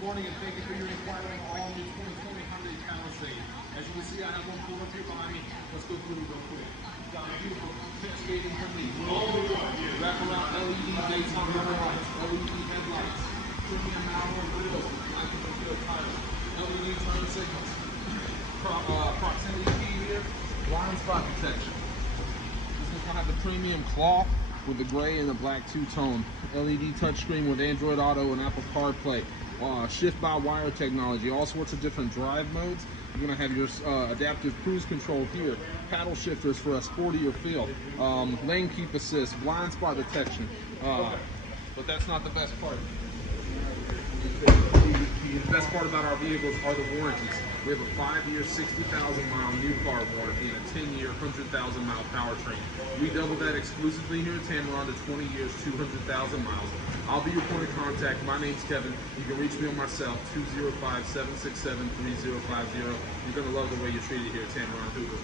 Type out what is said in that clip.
Morning, and thank you for your inquiry on all new 2020 Hyundai Palisade. As you can see, I have one pulled up here behind me. Let's go through it real quick. Got a beautiful cascading from me. Wraparound LED daytime running lights, LED headlights, premium alloy wheels, black and steel tires, LED turn signals, proximity key here, blind spot detection. This is gonna have the premium cloth with the gray and the black two-tone, LED touchscreen with Android Auto and Apple CarPlay. Shift-by-wire technology, all sorts of different drive modes. You're going to have your adaptive cruise control here, paddle shifters for a sportier feel, lane keep assist, blind spot detection. But that's not the best part. The best part about our vehicles are the warranties. We have a 5-year, 60,000-mile new car warranty and a 10-year, 100,000-mile powertrain. We double that exclusively here at Tameron to 20 years, 200,000 miles. I'll be your point of contact. My name's Kevin. You can reach me on my cell, 205-767-3050. You're going to love the way you're treated here at Tameron Hoover.